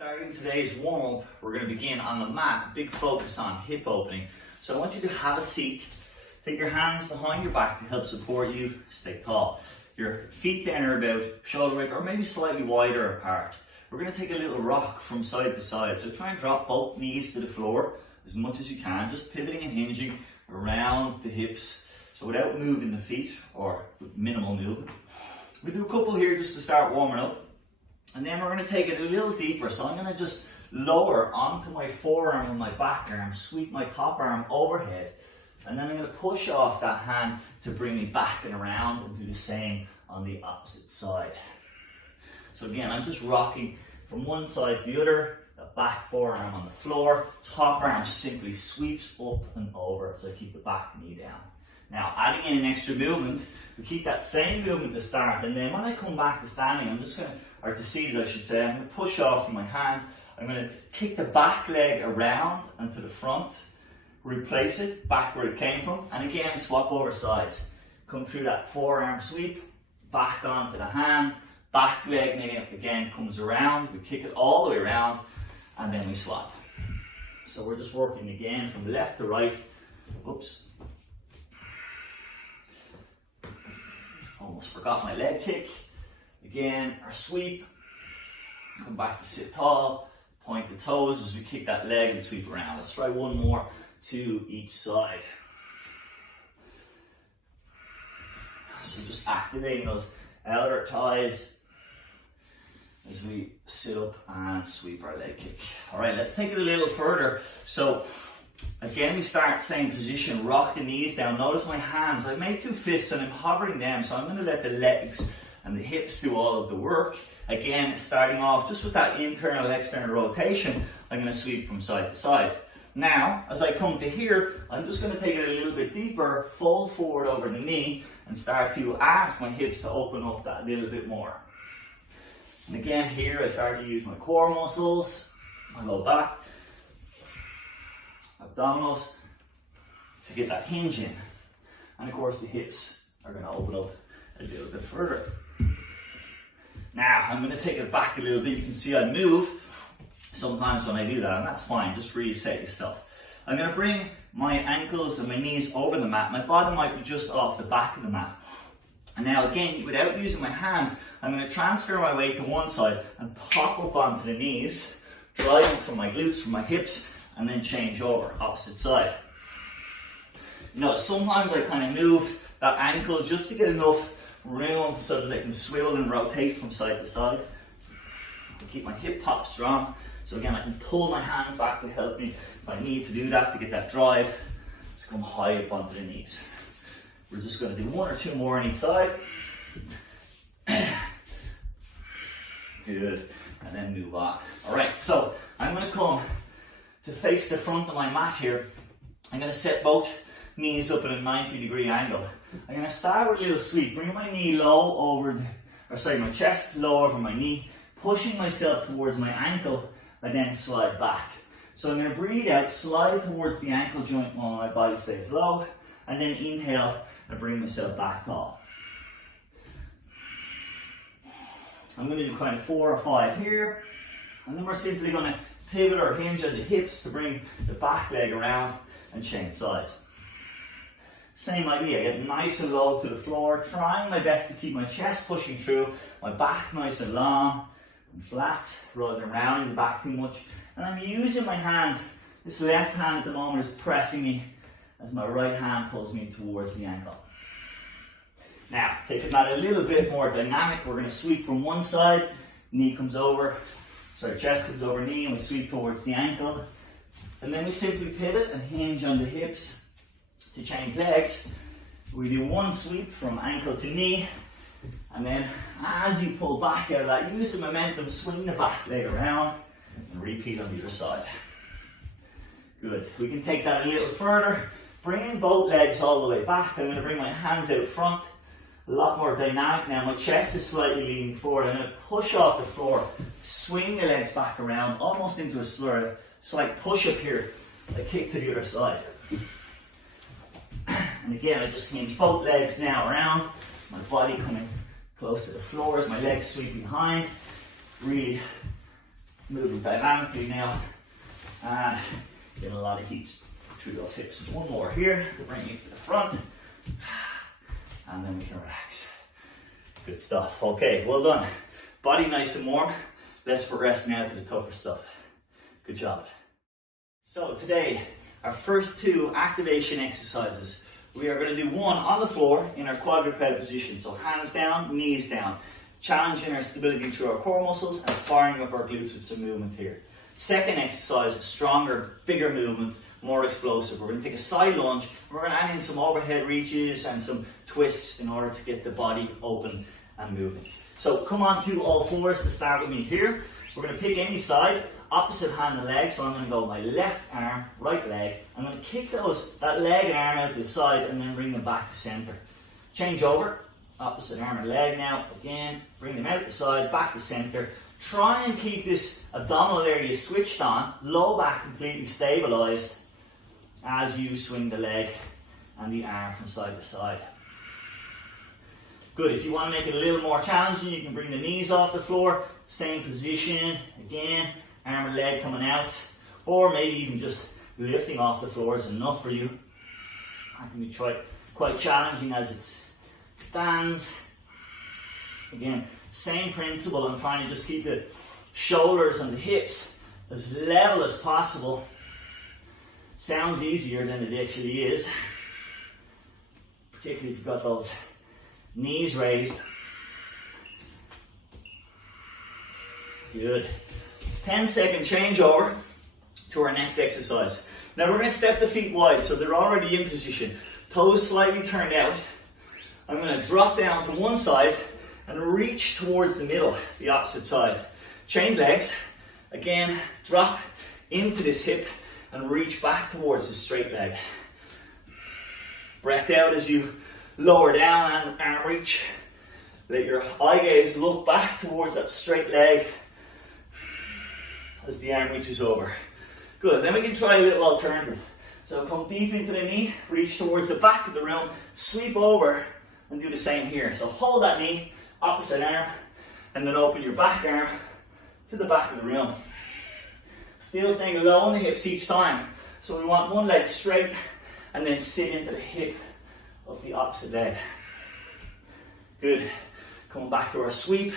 Starting today's warm-up, we're going to begin on the mat, big focus on hip opening. So I want you to have a seat, take your hands behind your back to help support you, stay tall. Your feet then are about shoulder width or maybe slightly wider apart. We're going to take a little rock from side to side, so try and drop both knees to the floor as much as you can, just pivoting and hinging around the hips, so without moving the feet or with minimal movement. We do a couple here just to start warming up. And then we're going to take it a little deeper, so I'm going to just lower onto my forearm and my back arm, sweep my top arm overhead, and then I'm going to push off that hand to bring me back and around and do the same on the opposite side. So again, I'm just rocking from one side to the other, the back forearm on the floor, top arm simply sweeps up and over as I keep the back knee down. Now, adding in an extra movement, we keep that same movement to start, and then when I come back to standing, I'm just going to, or to seated I should say, I'm going to push off from my hand, I'm going to kick the back leg around and to the front, replace it back where it came from, and again swap over sides. Come through that forearm sweep, back onto the hand, back leg again comes around, we kick it all the way around, and then we swap. So we're just working again from left to right, oops. Almost forgot my leg kick. Again, our sweep. Come back to sit tall. Point the toes as we kick that leg and sweep around. Let's try one more to each side. So just activating those outer thighs as we sit up and sweep our leg kick. All right, let's take it a little further. So again, we start same position, rock the knees down. Notice my hands, I made two fists and I'm hovering them, so I'm going to let the legs and the hips do all of the work. Again, starting off just with that internal, external rotation, I'm going to sweep from side to side. Now, as I come to here, I'm just going to take it a little bit deeper, fold forward over the knee, and start to ask my hips to open up that little bit more. And again, here I start to use my core muscles, my low back, abdominals to get that hinge in, and of course the hips are going to open up a little bit further. Now I'm going to take it back a little bit. You can see I move sometimes when I do that, and that's fine, just reset yourself. I'm going to bring my ankles and my knees over the mat. My bottom might be just off the back of the mat, and now again, without using my hands, I'm going to transfer my weight to one side and pop up onto the knees, driving from my glutes, from my hips, and then change over, opposite side. You know, sometimes I kind of move that ankle just to get enough room so that I can swivel and rotate from side to side. I keep my hip pop strong, so again I can pull my hands back to help me if I need to do that, to get that drive. Let's come high up onto the knees. We're just going to do one or two more on each side. Good, and then move on. Alright, so I'm going to come to face the front of my mat here. I'm going to set both knees up at a 90-degree angle. I'm going to start with a little sweep, bring my knee low over, my chest low over my knee, pushing myself towards my ankle, and then slide back. So I'm going to breathe out, slide towards the ankle joint while my body stays low, and then inhale and bring myself back tall. I'm going to do kind of 4 or 5 here, and then we're simply going to pivot or hinge at the hips to bring the back leg around and change sides. Same idea, get nice and low to the floor, trying my best to keep my chest pushing through, my back nice and long and flat, rather than rounding the back too much. And I'm using my hands. This left hand at the moment is pressing me as my right hand pulls me towards the ankle. Now, taking that a little bit more dynamic, we're going to sweep from one side, knee comes over, chest comes over knee, and we sweep towards the ankle. And then we simply pivot and hinge on the hips to change legs. We do one sweep from ankle to knee, and then as you pull back out of that, use the momentum, swing the back leg around, and repeat on the other side. Good. We can take that a little further, bringing both legs all the way back. I'm going to bring my hands out front. A lot more dynamic now. My chest is slightly leaning forward. I'm going to push off the floor, swing the legs back around, almost into a slur. Slight push up here. I kick to the other side. And again, I just hinge both legs now around. My body coming close to the floor as my legs sweep behind. Really moving dynamically now, and getting a lot of heat through those hips. One more here, bring you to the front, and then we can relax. Good stuff. Okay, well done. Body nice and warm. Let's progress now to the tougher stuff. Good job. So today, our first two activation exercises. We are going to do one on the floor in our quadruped position. So hands down, knees down. Challenging our stability through our core muscles and firing up our glutes with some movement here. Second exercise, stronger, bigger movement, more explosive. We're going to take a side lunge and we're going to add in some overhead reaches and some twists in order to get the body open and moving. So come on to all fours to start with me here. We're going to pick any side, opposite hand and leg. So I'm going to go my left arm, right leg. I'm going to kick that leg and arm out to the side and then bring them back to center. Change over, opposite arm and leg now. Again, bring them out the side, back to center. Try and keep this abdominal area switched on, low back completely stabilized as you swing the leg and the arm from side to side. Good. If you want to make it a little more challenging, you can bring the knees off the floor, same position, again, arm and leg coming out, or maybe even just lifting off the floor is enough for you. That can be quite challenging as it stands. Again, same principle. I'm trying to just keep the shoulders and the hips as level as possible. Sounds easier than it actually is, particularly if you've got those knees raised. Good. 10-second changeover to our next exercise. Now we're going to step the feet wide so they're already in position. Toes slightly turned out. I'm going to drop down to one side and reach towards the middle, the opposite side. Change legs. Again, drop into this hip and reach back towards the straight leg. Breath out as you lower down and arm reach. Let your eye gaze look back towards that straight leg as the arm reaches over. Good, then we can try a little alternative. So come deep into the knee, reach towards the back of the room, sweep over and do the same here. So hold that knee, opposite arm, and then open your back arm to the back of the room. Still staying low on the hips each time. So we want one leg straight and then sit into the hip of the opposite leg. Good. Coming back to our sweep.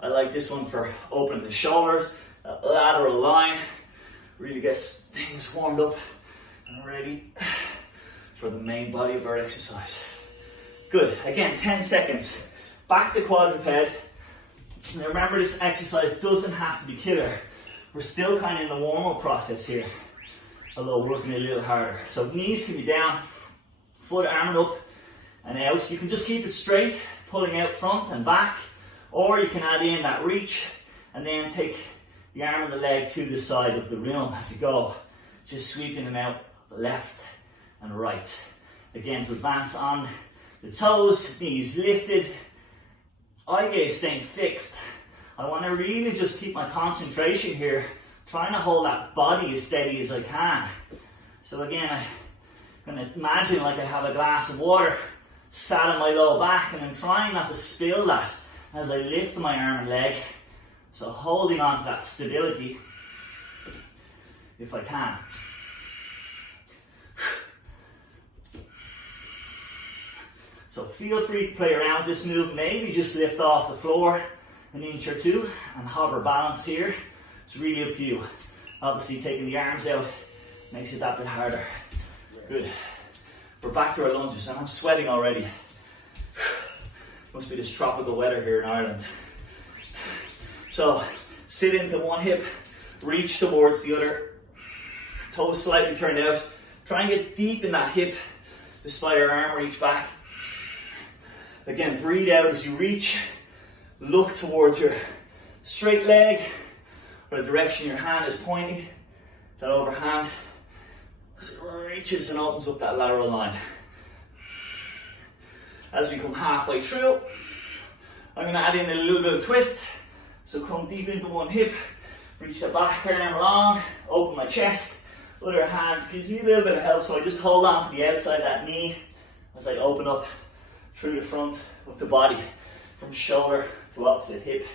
I like this one for opening the shoulders, that lateral line. Really gets things warmed up and ready for the main body of our exercise. Good. Again, 10 seconds. Back to quadruped. Now remember, this exercise doesn't have to be killer. We're still kind of in the warm-up process here, although working a little harder. So knees can be down, foot arm up and out. You can just keep it straight, pulling out front and back, or you can add in that reach and then take the arm and the leg to the side of the room as you go, just sweeping them out left and right. Again, to advance on the toes, knees lifted, eye gaze staying fixed. I want to really just keep my concentration here, trying to hold that body as steady as I can. So again, I'm going to imagine like I have a glass of water sat on my low back, and I'm trying not to spill that as I lift my arm and leg. So holding on to that stability if I can. So feel free to play around with this move. Maybe just lift off the floor an inch or two and hover balance here. It's really up to you. Obviously taking the arms out makes it that bit harder. Good. We're back to our lunges and I'm sweating already. Must be this tropical weather here in Ireland. So sit into one hip, reach towards the other, toes slightly turned out. Try and get deep in that hip despite our arm reach back. Again, breathe out as you reach. Look towards your straight leg or the direction your hand is pointing, that overhand, as it reaches and opens up that lateral line. As we come halfway through, I'm going to add in a little bit of twist. So come deep into one hip, reach the back arm along, open my chest, other hand gives me a little bit of help, so I just hold on to the outside of that knee as I open up through the front of the body, from shoulder to opposite hip.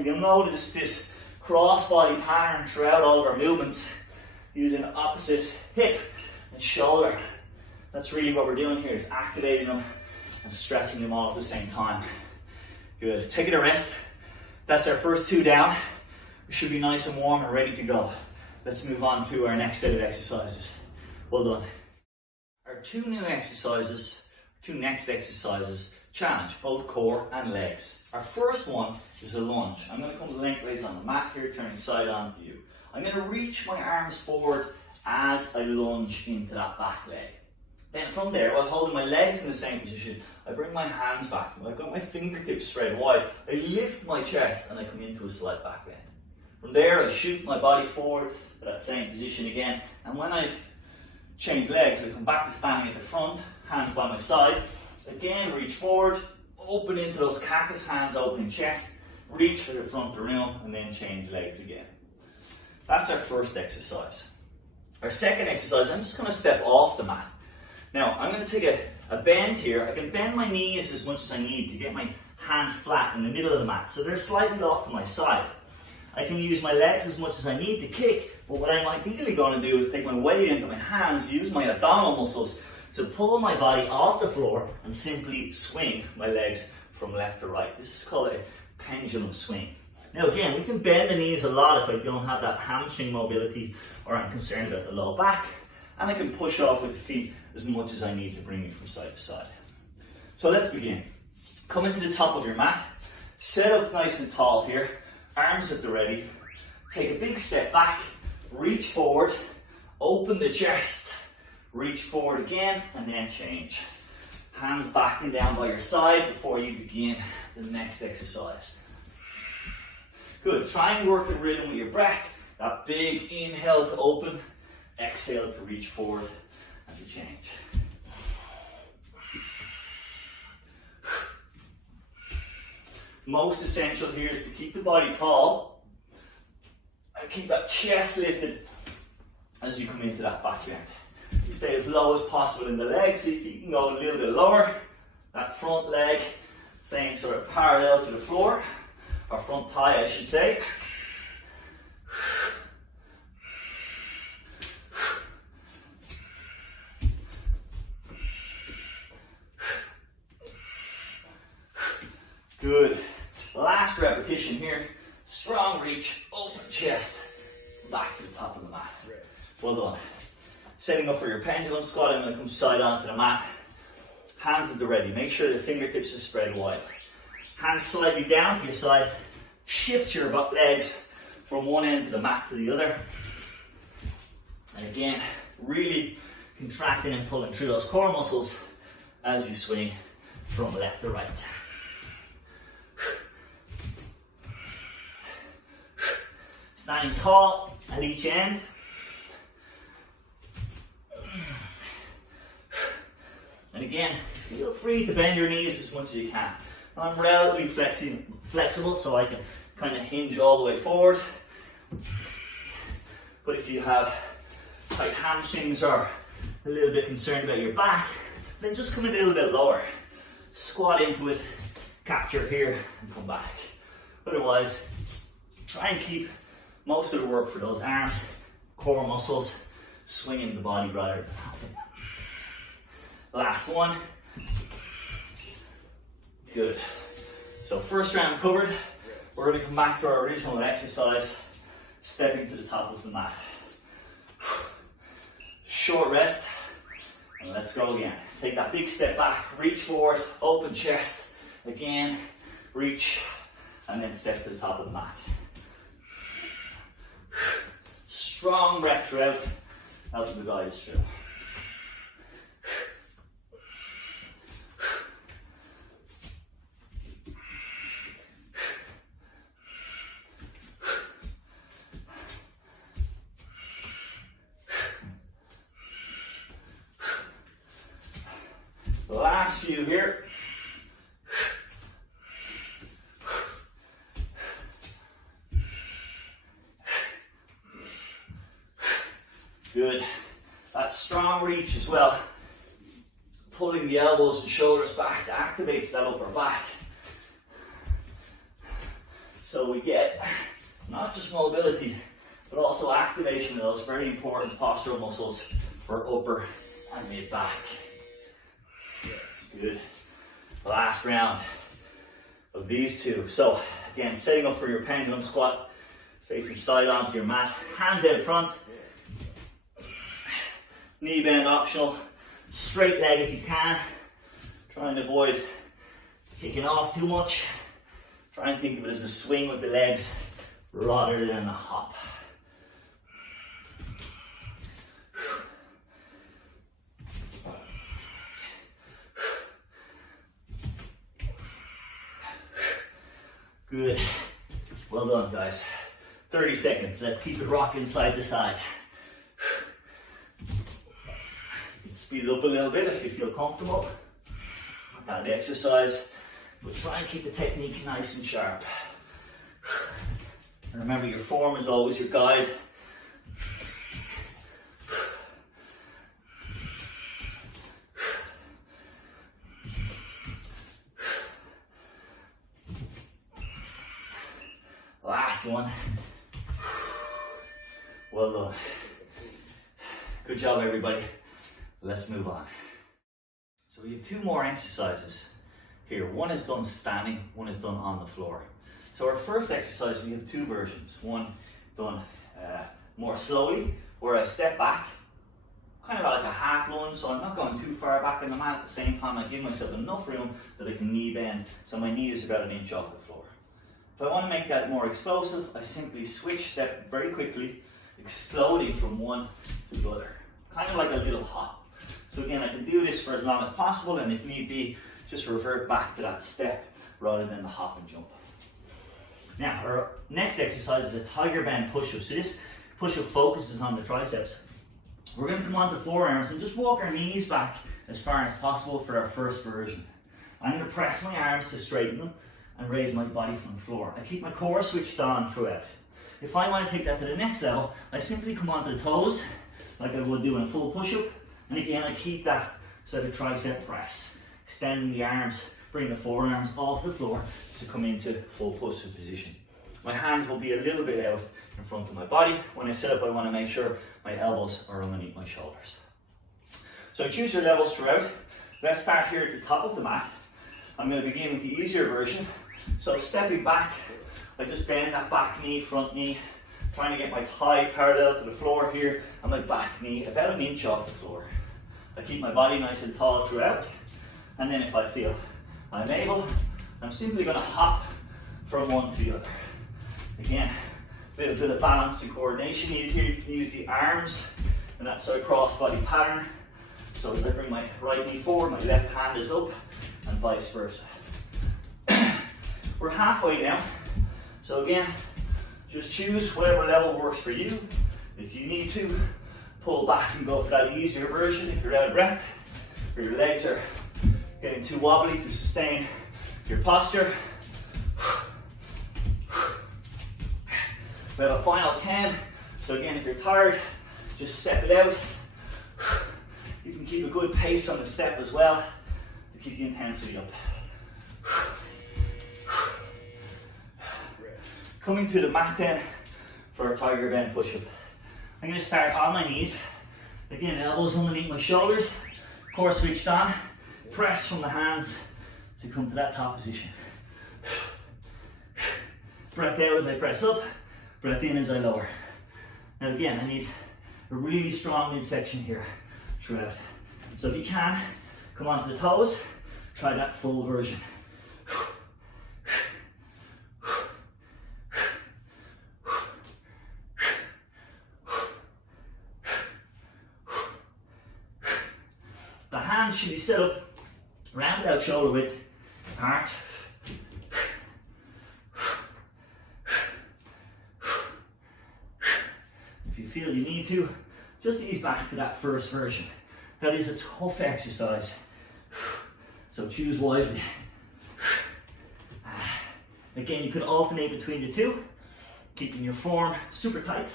And you'll notice this cross-body pattern throughout all of our movements, using opposite hip and shoulder. That's really what we're doing here, is activating them and stretching them all at the same time. Good. Taking a rest. That's our first 2 down. We should be nice and warm and ready to go. Let's move on to our next set of exercises. Well done. Our 2 next exercises challenge both core and legs. Our first one is a lunge. I'm going to come lengthways on the mat here, turning side on to you. I'm going to reach my arms forward as I lunge into that back leg. Then from there, while holding my legs in the same position, I bring my hands back. I've got my fingertips spread wide. I lift my chest and I come into a slight back bend. From there, I shoot my body forward to that same position again. And when I change legs, I come back to standing at the front, hands by my side. Again, reach forward, open into those cactus, hands opening chest, reach for the front of the room, and then change legs again. That's our first exercise. Our second exercise, I'm just going to step off the mat. Now, I'm going to take a bend here. I can bend my knees as much as I need to get my hands flat in the middle of the mat, so they're slightly off to my side. I can use my legs as much as I need to kick, but what I'm ideally going to do is take my weight into my hands, use my abdominal muscles to pull my body off the floor and simply swing my legs from left to right. This is called a pendulum swing. Now again, we can bend the knees a lot if I don't have that hamstring mobility or I'm concerned about the low back, and I can push off with the feet as much as I need to bring me from side to side. So let's begin. Come into the top of your mat, set up nice and tall here, arms at the ready, take a big step back, reach forward, open the chest, reach forward again, and then change. Hands back and down by your side before you begin the next exercise. Good, try and work the rhythm with your breath. That big inhale to open, exhale to reach forward and to change. Most essential here is to keep the body tall and keep that chest lifted as you come into that back bend. You stay as low as possible in the legs, see if you can go a little bit lower. That front leg staying sort of parallel to the floor, or front thigh I should say. Good. Last repetition here. Strong reach, open chest, back to the top of the mat. Well done. Setting up for your pendulum squat, I'm going to come side onto the mat. Hands at the ready. Make sure the fingertips are spread wide. Hands slightly down to your side. Shift your legs from one end of the mat to the other. And again, really contracting and pulling through those core muscles as you swing from left to right. Standing tall at each end. And again, feel free to bend your knees as much as you can. I'm relatively flexible, so I can kind of hinge all the way forward. But if you have tight hamstrings or a little bit concerned about your back, then just come a little bit lower. Squat into it, capture here, and come back. Otherwise, try and keep most of the work for those arms, core muscles, swinging the body rather than hopping. Last one. Good. So first round covered. We're going to come back to our original exercise, stepping to the top of the mat. Short rest, and let's go again. Take that big step back, reach forward, open chest. Again, reach, and then step to the top of the mat. Strong breath throughout, as we guide us through. Last few here. Good. That strong reach as well. Pulling the elbows and shoulders back activates that upper back. So we get not just mobility, but also activation of those very important postural muscles for upper and mid back. Good. Last round of these two. So again, setting up for your pendulum squat, facing side onto your mat, hands out front, knee bend optional, straight leg if you can. Try and avoid kicking off too much. Try and think of it as a swing with the legs rather than a hop. Good. Well done, guys. 30 seconds. Let's keep it rocking side to side. You can speed it up a little bit if you feel comfortable with that exercise, but try and keep the technique nice and sharp. And remember, your form is always your guide. Last one. Well done. Good job, everybody. Let's move on. So we have two more exercises here. One is done standing, one is done on the floor. So our first exercise, we have two versions. One done more slowly, where I step back, kind of like a half lunge, so I'm not going too far back in the mat. At the same time, I give myself enough room that I can knee bend, so my knee is about 1 inch off the floor. If I want to make that more explosive, I simply switch step very quickly, exploding from one to the other. Kind of like a little hop. So again, I can do this for as long as possible, and if need be, just revert back to that step rather than the hop and jump. Now, our next exercise is a tiger bend push-up. So this push-up focuses on the triceps. We're going to come onto forearms and just walk our knees back as far as possible for our first version. I'm going to press my arms to straighten them and raise my body from the floor. I keep my core switched on throughout. If I want to take that to the next level, I simply come onto the toes, like I would do in a full push-up, and again I keep that sort of tricep press, extending the arms, bring the forearms off the floor to come into full push-up position. My hands will be a little bit out in front of my body. When I sit up, I want to make sure my elbows are underneath my shoulders. So choose your levels throughout. Let's start here at the top of the mat. I'm going to begin with the easier version. So stepping back, I just bend that back knee, front knee, trying to get my thigh parallel to the floor here, and my back knee about 1 inch off the floor. I keep my body nice and tall throughout, and then if I feel I'm able, I'm simply going to hop from one to the other. Again, a little bit of balance and coordination needed here. You can use the arms in that sort of cross-body pattern. So as I bring my right knee forward, my left hand is up, and vice versa. We're halfway now, so again, just choose whatever level works for you. If you need to, pull back and go for that easier version if you're out of breath, or your legs are getting too wobbly to sustain your posture. We have a final 10, so again, if you're tired, just step it out. You can keep a good pace on the step as well to keep the intensity up. Coming to the mat then for a tiger bend push-up. I'm going to start on my knees. Again, elbows underneath my shoulders, core switched on, press from the hands to come to that top position. Breath out as I press up, breath in as I lower. Now again, I need a really strong midsection here throughout. So if you can, come onto the toes, try that full version. The hands should be set up round about shoulder width apart. If you feel you need to, just ease back to that first version. That is a tough exercise, so choose wisely. Again, you could alternate between the two, keeping your form super tight.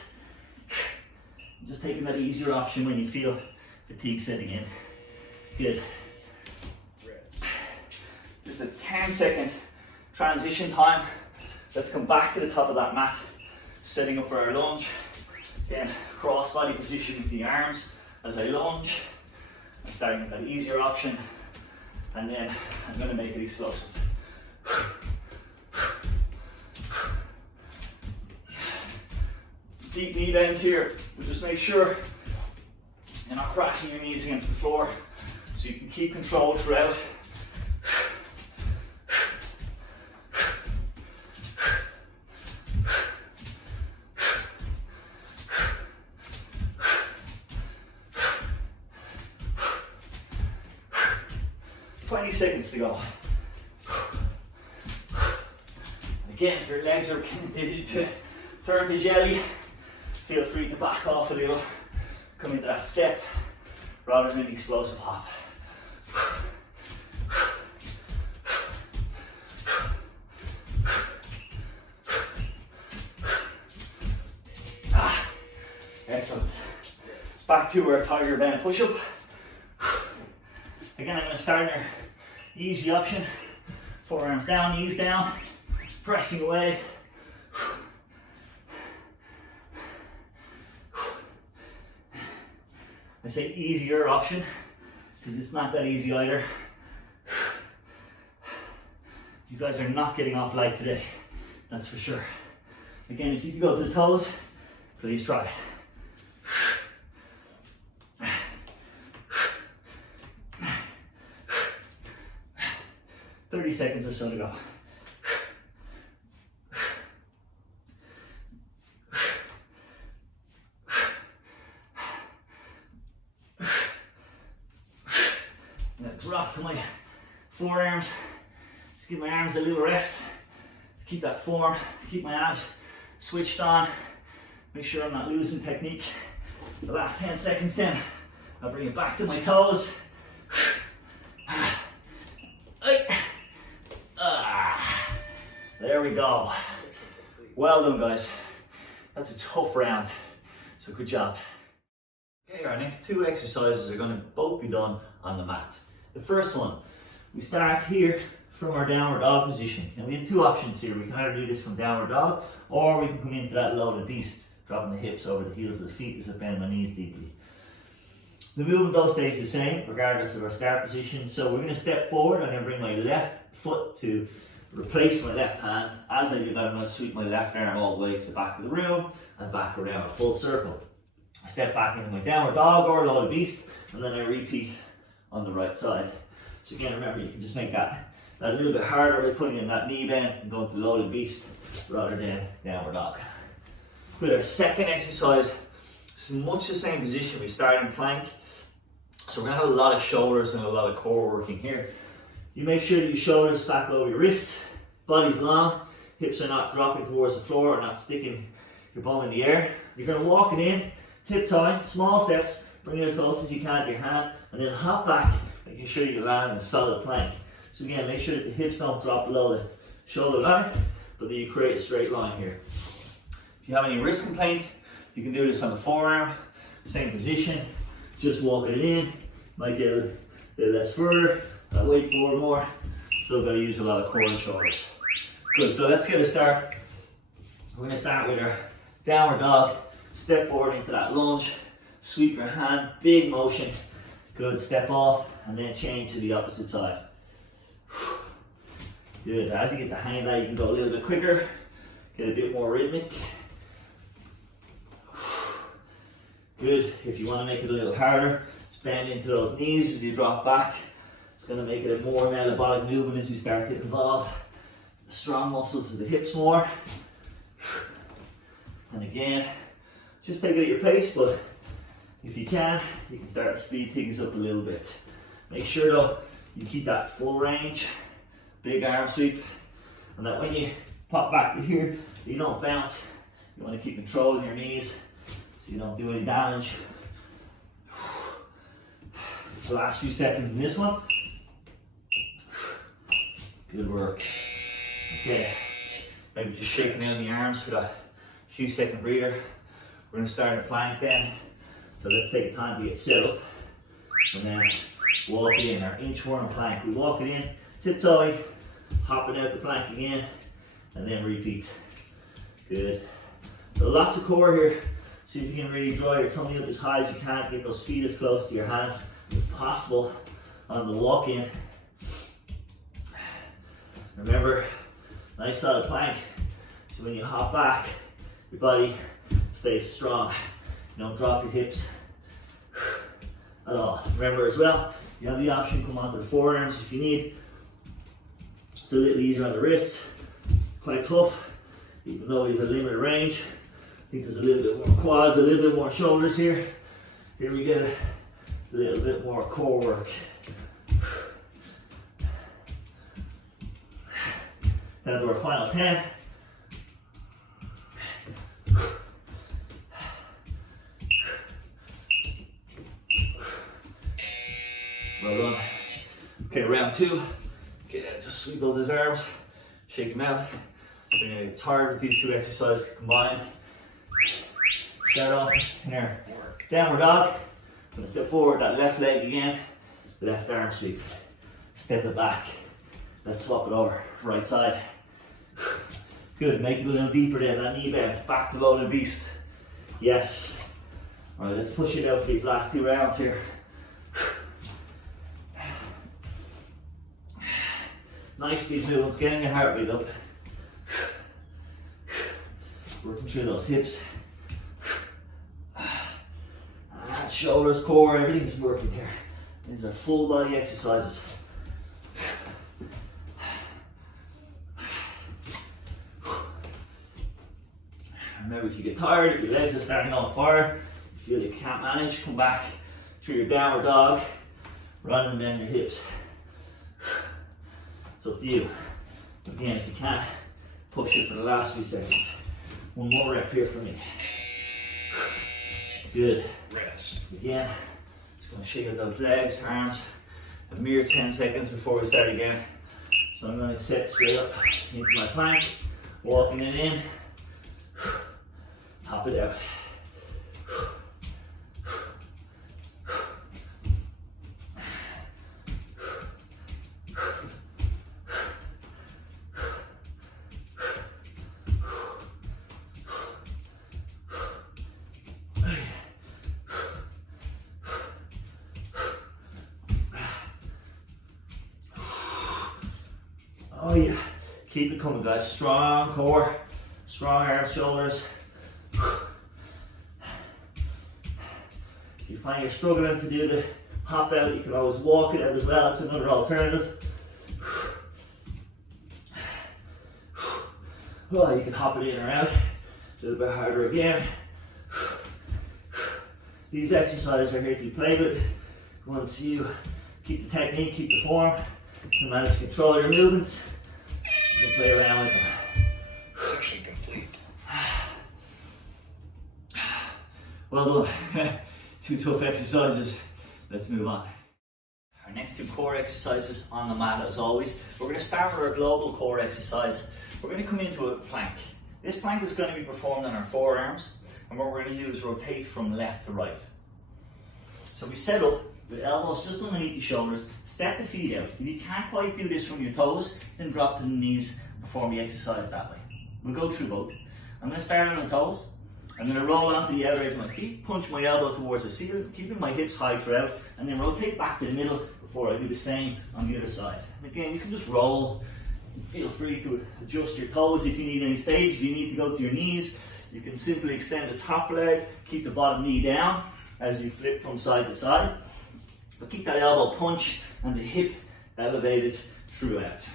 Just taking that easier option when you feel fatigue setting in. Good. Just a 10-second transition time Let's come back to the top of that mat, setting up for our lunge. Then cross body position with the arms as I lunge. I'm starting with that easier option, and then I'm going to make it explosive. Deep knee bend here, but just make sure you're not crashing your knees against the floor, so you can keep control throughout. Seconds to go. Again, if your legs are ready to turn to jelly, feel free to back off a little, come into that step rather than an explosive hop. Excellent. Back to our tiger band push-up. Again, I'm going to start in our easy option. Forearms down, knees down, pressing away. I say easier option because it's not that easy either. You guys are not getting off light today, that's for sure. Again, if you can go to the toes, please try. 30 seconds or so to go. I'm going to drop to my forearms. Just give my arms a little rest. Keep that form, keep my abs switched on. Make sure I'm not losing technique. The last 10 seconds then, I'll bring it back to my toes. There we go. Well done, guys. That's a tough round, so good job. Okay, our next two exercises are going to both be done on the mat. The first one, we start here from our downward dog position. Now we have two options here. We can either do this from downward dog, or we can come into that loaded beast, dropping the hips over the heels of the feet as I bend my knees deeply. The movement though stays the same, regardless of our start position. So we're going to step forward. I'm going to bring my left foot to replace my left hand. As I do that, I'm going to sweep my left arm all the way to the back of the room and back around a full circle. I step back into my downward dog or loaded beast, and then I repeat on the right side. So again, remember, you can just make that a little bit harder by putting in that knee bend and going to loaded beast rather than downward dog. With our second exercise, it's much the same position. We start in plank. So we're going to have a lot of shoulders and a lot of core working here. You make sure that your shoulders stack over your wrists, body's long, hips are not dropping towards the floor or not sticking your bum in the air. You're going to walk it in, tiptoe, small steps, bring it as close as you can to your hand, and then hop back, making sure you land in a solid plank. So again, make sure that the hips don't drop below the shoulder line, but that you create a straight line here. If you have any wrist complaint, you can do this on the forearm, same position, just walk it in, might get a bit less further, weight forward more, still got to use a lot of core and shoulders. Good, so let's get a start. We're going to start with our downward dog, step forward into that lunge, sweep your hand, big motion, good, step off, and then change to the opposite side. Good, as you get the hang of that, you can go a little bit quicker, get a bit more rhythmic. Good, if you want to make it a little harder, just bend into those knees as you drop back. It's going to make it a more metabolic movement as you start to involve the strong muscles of the hips more. And again, just take it at your pace, but if you can start to speed things up a little bit. Make sure though, you keep that full range, big arm sweep, and that when you pop back to here, you don't bounce. You want to keep controlling your knees so you don't do any damage. The last few seconds in this one. Good work. Okay, maybe just shaking down the arms for that few second breather. We're going to start a plank then. So let's take time to get set up. And then walk it in, our inchworm plank. We walk it in, tiptoeing, hopping out the plank again, and then repeat. Good. So lots of core here. See if you can really draw your tummy up as high as you can. Get those feet as close to your hands as possible on the walk in. Remember, nice solid plank. So when you hop back, your body stays strong. You don't drop your hips at all. Remember as well, you have the option to come onto the forearms if you need. It's a little easier on the wrists. Quite tough, even though we have a limited range. I think there's a little bit more quads, a little bit more shoulders here. Here we get a little bit more core work. Down to our final 10. Well done. Okay, round 2. Okay, just sweep out his arms, shake them out. You're gonna get tired with these 2 exercises combined. Start off in our downward dog. I'm gonna step forward, that left leg again, left arm sweep. Step it back. Let's swap it over, right side. Good, make it a little deeper there, that knee bend, back to loaded beast. Yes. All right, let's push it out for these last 2 rounds here. Nice these movements, getting your heart rate up. Working through those hips. Shoulders, core, everything's working here. These are full body exercises. Remember, if you get tired, if your legs are starting on fire, if you feel you can't manage, come back to your downward dog, running down your hips. It's up to you. Again, if you can't, push it for the last few seconds. One more rep here for me. Good. Rest. Again, just going to shake out those legs, arms. A mere 10 seconds before we start again. So I'm going to sit straight up into my plank, walking it in, hop it out. Oh yeah, keep it coming guys, strong core, strong arms, shoulders. If you find you're struggling to do the hop out, you can always walk it out as well, that's another alternative. Well, you can hop it in or out, a little bit harder again. These exercises are here to be played with. Once you keep the technique, keep the form, you can manage to control your movements. You can play around with them. Session complete. Well done. 2 tough exercises. Let's move on. Our next 2 core exercises on the mat as always. We're going to start with our global core exercise. We're going to come into a plank. This plank is going to be performed on our forearms, and what we're going to do is rotate from left to right. So we set up with elbows just underneath the shoulders, step the feet out. If you can't quite do this from your toes, then drop to the knees and perform the exercise that way. We'll go through both. I'm going to start on the toes. I'm going to roll onto the outer edge of my feet, punch my elbow towards the ceiling, keeping my hips high throughout, and then rotate back to the middle before I do the same on the other side. And again, you can just roll. Feel free to adjust your toes if you need any stage. If you need to go to your knees, you can simply extend the top leg, keep the bottom knee down as you flip from side to side. But keep that elbow punch and the hip elevated throughout.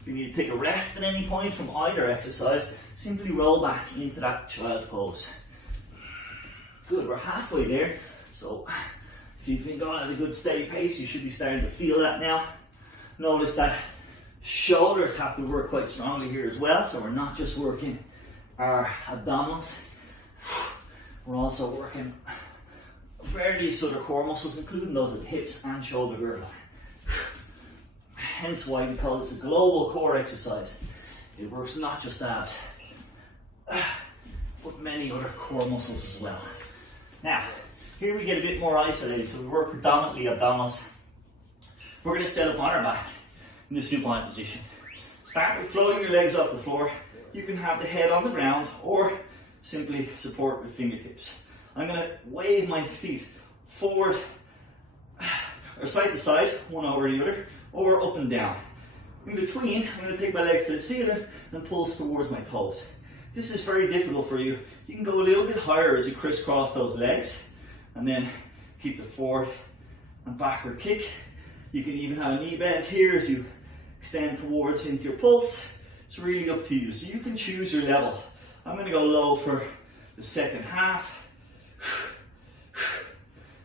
If you need to take a rest at any point from either exercise, simply roll back into that child's pose. Good, we're halfway there. So if you've been going at a good steady pace, you should be starting to feel that now. Notice that shoulders have to work quite strongly here as well. So we're not just working our abdominals, we're also working various other core muscles, including those at the hips and shoulder girdle. Hence why we call this a global core exercise. It works not just abs, but many other core muscles as well. Now, here we get a bit more isolated, so we work predominantly abdominals. We're going to set up on our back in the supine position. Start with floating your legs off the floor. You can have the head on the ground or simply support with fingertips. I'm going to wave my feet forward or side to side, one over the other, or up and down. In between, I'm going to take my legs to the ceiling and pulse towards my toes. This is very difficult for you. You can go a little bit higher as you crisscross those legs, and then keep the forward and backward kick. You can even have a knee bend here as you extend towards into your pulse. It's really up to you. So you can choose your level. I'm going to go low for the second half.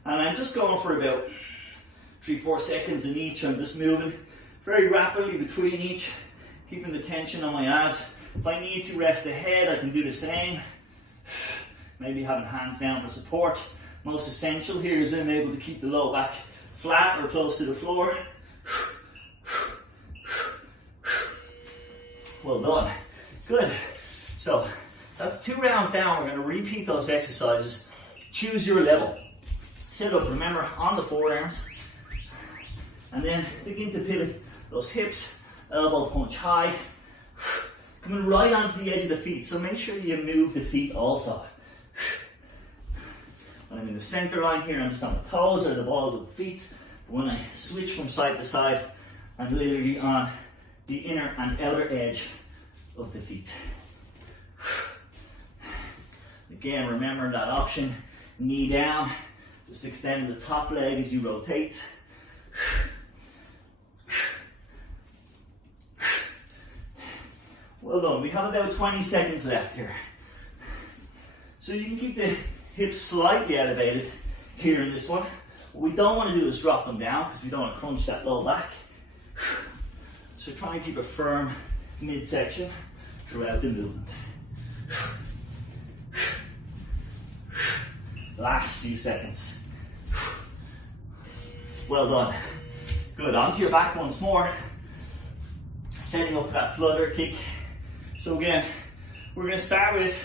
And I'm just going for about 3-4 seconds in each. I'm just moving very rapidly between each, keeping the tension on my abs. If I need to rest the head, I can do the same. Maybe having hands down for support. Most essential here is I'm able to keep the low back flat or close to the floor. Well done. Good. So that's 2 rounds down. We're going to repeat those exercises. Choose your level. Sit up, remember, on the forearms. And then begin to pivot those hips, elbow punch high. Coming right onto the edge of the feet. So make sure you move the feet also. When I'm in the center line here, I'm just on the toes or the balls of the feet. But when I switch from side to side, I'm literally on the inner and outer edge of the feet. Again, remember that option, knee down, just extend the top leg as you rotate. Well done, we have about 20 seconds left here. So you can keep the hips slightly elevated here in this one. What we don't want to do is drop them down because we don't want to crunch that low back. So try and keep a firm midsection throughout the movement. Last few seconds. Well done. Good, onto your back once more. Setting up for that flutter kick. So again, we're going to start with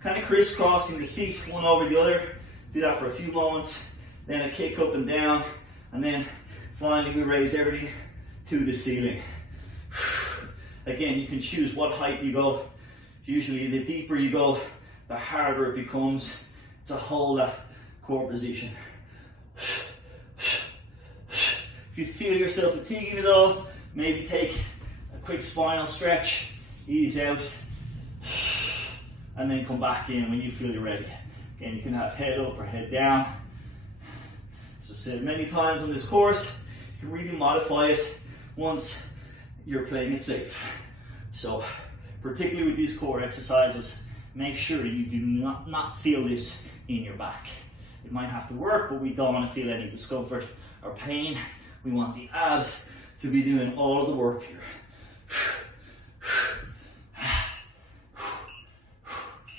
kind of crisscrossing the feet one over the other. Do that for a few moments. Then a kick up and down. And then finally we raise everything to the ceiling. Again, you can choose what height you go. Usually the deeper you go, the harder it becomes to hold that core position. If you feel yourself fatiguing though, maybe take a quick spinal stretch, ease out, and then come back in when you feel you're ready. Again, you can have head up or head down. As I've said many times on this course, you can really modify it once you're playing it safe. So, particularly with these core exercises, make sure you do not feel this in your back. It might have to work, but we don't want to feel any discomfort or pain. We want the abs to be doing all of the work here.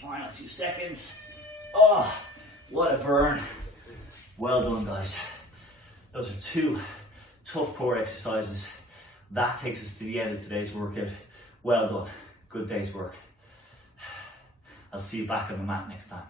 Final few seconds. Oh, what a burn. Well done, guys. Those are 2 tough core exercises. That takes us to the end of today's workout. Well done. Good day's work. I'll see you back on the mat next time.